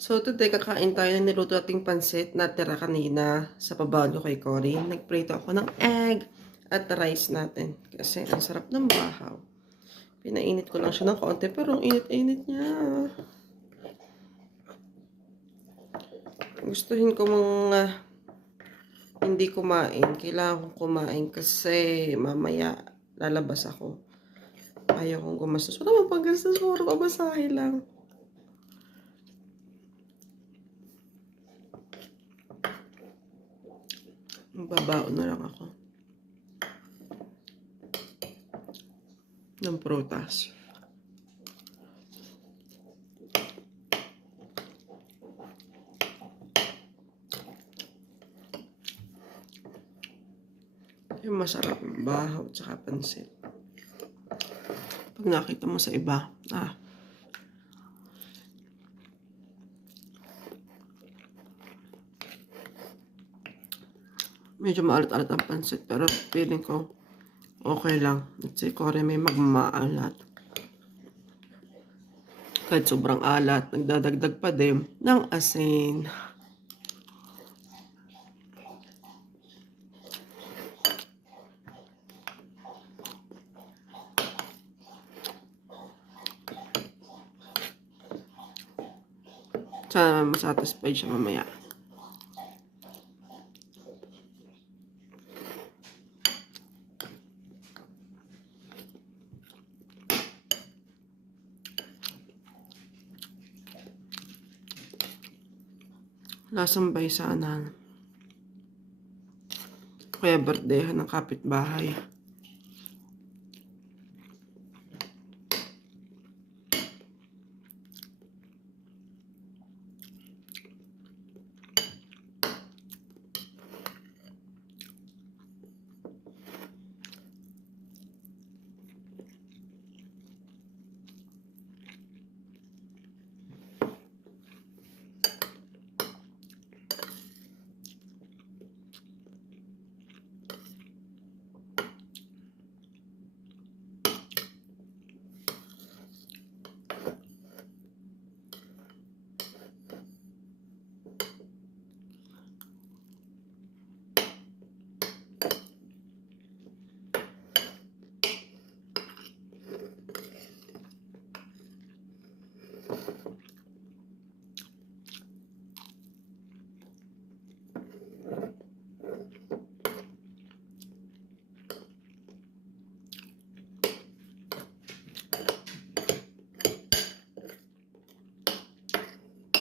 So today kakain tayo ng niluto nating pansit na tira kanina sa pabago kay Cory. Nagprito ako ng egg at rice natin kasi ang sarap ng bahaw. Pinainit ko lang siya ng konti pero ang init-init niya. Gustuhin ko mga hindi kumain. Kailangan kong kumain kasi mamaya lalabas ako. Ayaw kong gumastos. Wala bang paggastos? Puro pamasahe lang. Magbabaon na lang ako ng prutas. Yung masarap ng bahaw at saka pansit. Pag nakita mo sa iba, medyo maalat-alat ang pansit pero feeling ko okay lang. At si Cory may magmaalat. Kahit sobrang alat, nagdadagdag pa din ng asin. Sana masatisfied siya mamaya. Lasang baysanan. Kaya birthday ng kapitbahay.